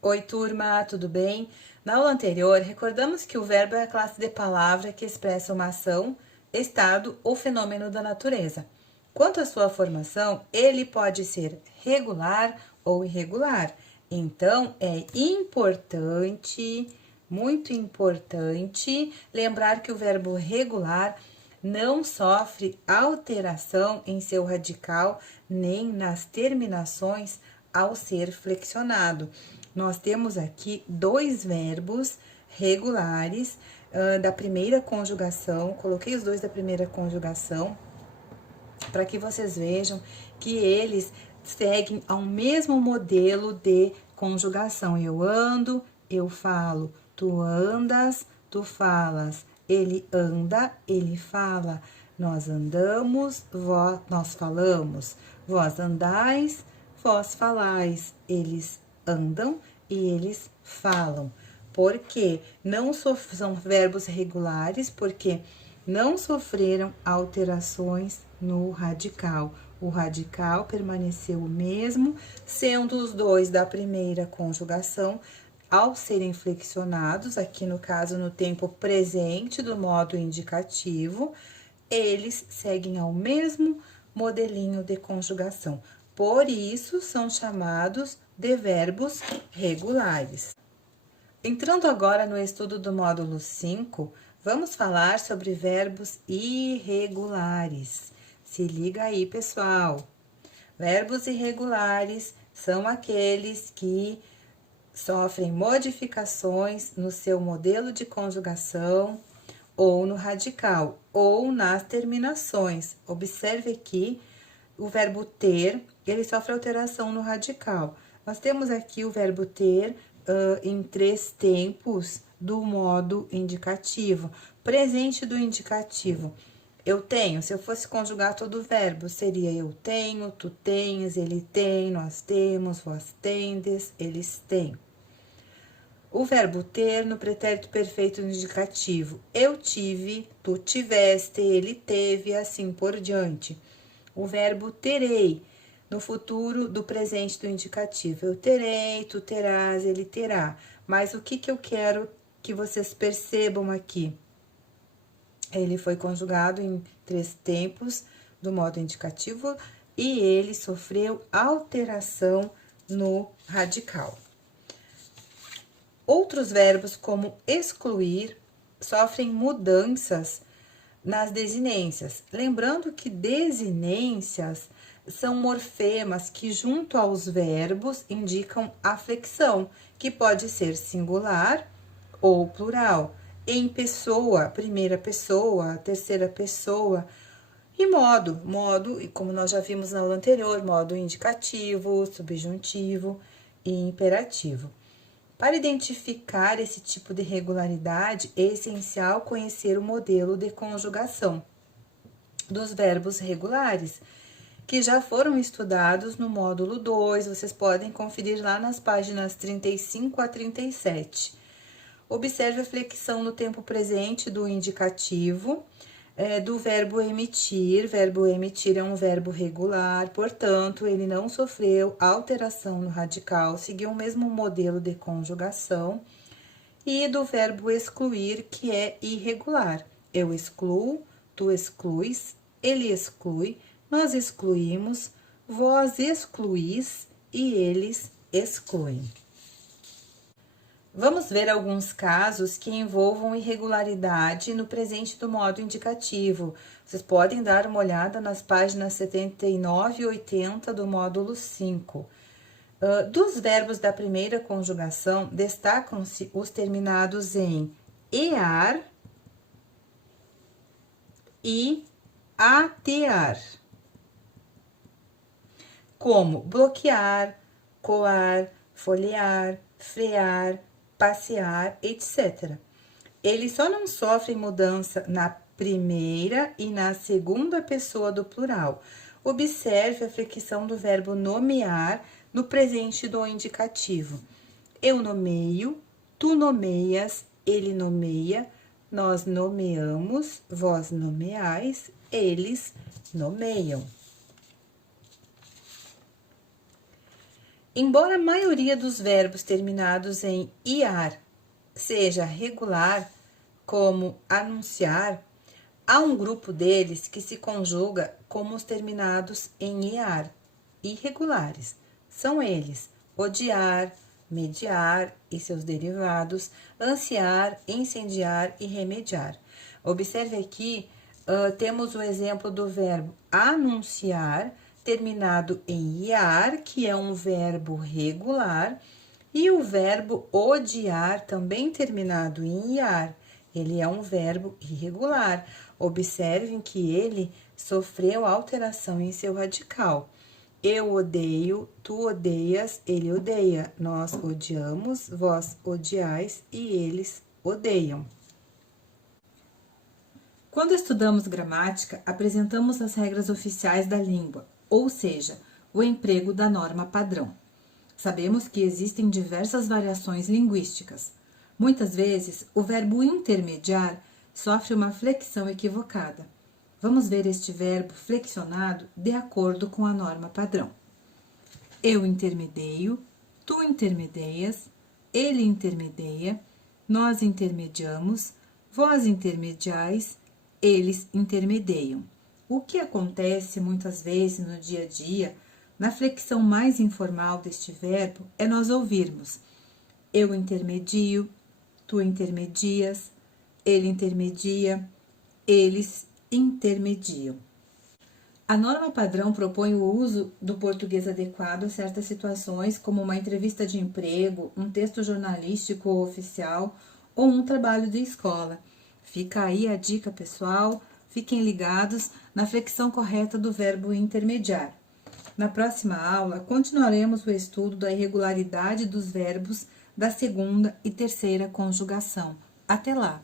Oi, turma, tudo bem? Na aula anterior, recordamos que o verbo é a classe de palavra que expressa uma ação, estado ou fenômeno da natureza. Quanto à sua formação, ele pode ser regular ou irregular. Então, é importante, muito importante, lembrar que o verbo regular não sofre alteração em seu radical nem nas terminações ao ser flexionado. Nós temos aqui dois verbos regulares da primeira conjugação, coloquei os dois da primeira conjugação para que vocês vejam que eles seguem ao mesmo modelo de conjugação. Eu ando, eu falo, tu andas, tu falas, ele anda, ele fala, nós andamos, nós falamos, vós andais, vós falais, eles andam e eles falam. Porque não são verbos regulares, porque não sofreram alterações no radical. O radical permaneceu o mesmo, sendo os dois da primeira conjugação, ao serem flexionados, aqui no caso no tempo presente do modo indicativo, eles seguem ao mesmo modelinho de conjugação. Por isso, são chamados de verbos regulares. Entrando agora no estudo do módulo 5, vamos falar sobre verbos irregulares. Se liga aí, pessoal. Verbos irregulares são aqueles que sofrem modificações no seu modelo de conjugação ou no radical ou nas terminações. Observe aqui o verbo ter, ele sofre alteração no radical. Nós temos aqui o verbo ter em três tempos do modo indicativo. Presente do indicativo. Eu tenho, se eu fosse conjugar todo o verbo, seria eu tenho, tu tens, ele tem, nós temos, vós tendes, eles têm. O verbo ter no pretérito perfeito indicativo. Eu tive, tu tiveste, ele teve, assim por diante. O verbo terei no futuro do presente do indicativo. Eu terei, tu terás, ele terá. Mas o que eu quero que vocês percebam aqui? Ele foi conjugado em três tempos do modo indicativo e ele sofreu alteração no radical. Outros verbos, como excluir, sofrem mudanças nas desinências. Lembrando que desinências são morfemas que, junto aos verbos, indicam a flexão, que pode ser singular ou plural. Em pessoa, primeira pessoa, terceira pessoa. E modo, como nós já vimos na aula anterior, modo indicativo, subjuntivo e imperativo. Para identificar esse tipo de regularidade, é essencial conhecer o modelo de conjugação dos verbos regulares, que já foram estudados no módulo 2, vocês podem conferir lá nas páginas 35 a 37. Observe a flexão no tempo presente do indicativo, do verbo emitir. Verbo emitir é um verbo regular, portanto, ele não sofreu alteração no radical, seguiu o mesmo modelo de conjugação. E do verbo excluir, que é irregular. Eu excluo, tu excluis, ele exclui, nós excluímos, vós excluís e eles excluem. Vamos ver alguns casos que envolvam irregularidade no presente do modo indicativo. Vocês podem dar uma olhada nas páginas 79 e 80 do módulo 5. Dos verbos da primeira conjugação, destacam-se os terminados em ear e atear, como bloquear, coar, folhear, frear, passear, etc. Eles só não sofrem mudança na primeira e na segunda pessoa do plural. Observe a flexão do verbo nomear no presente do indicativo. Eu nomeio, tu nomeias, ele nomeia, nós nomeamos, vós nomeais, eles nomeiam. Embora a maioria dos verbos terminados em iar seja regular, como anunciar, há um grupo deles que se conjuga como os terminados em iar, irregulares. São eles: odiar, mediar e seus derivados, ansiar, incendiar e remediar. Observe aqui, temos o exemplo do verbo anunciar, terminado em iar, que é um verbo regular, e o verbo odiar, também terminado em iar, ele é um verbo irregular. Observem que ele sofreu alteração em seu radical. Eu odeio, tu odeias, ele odeia. Nós odiamos, vós odiais e eles odeiam. Quando estudamos gramática, apresentamos as regras oficiais da língua, ou seja, o emprego da norma padrão. Sabemos que existem diversas variações linguísticas. Muitas vezes, o verbo intermediar sofre uma flexão equivocada. Vamos ver este verbo flexionado de acordo com a norma padrão. Eu intermedio, tu intermedias, ele intermedia, nós intermediamos, vós intermediais, eles intermediam. O que acontece muitas vezes no dia a dia, na flexão mais informal deste verbo, é nós ouvirmos: eu intermedio, tu intermedias, ele intermedia, eles intermediam. A norma padrão propõe o uso do português adequado a certas situações, como uma entrevista de emprego, um texto jornalístico ou oficial ou um trabalho de escola. Fica aí a dica, pessoal. Fiquem ligados na flexão correta do verbo intermediar. Na próxima aula, continuaremos o estudo da irregularidade dos verbos da segunda e terceira conjugação. Até lá!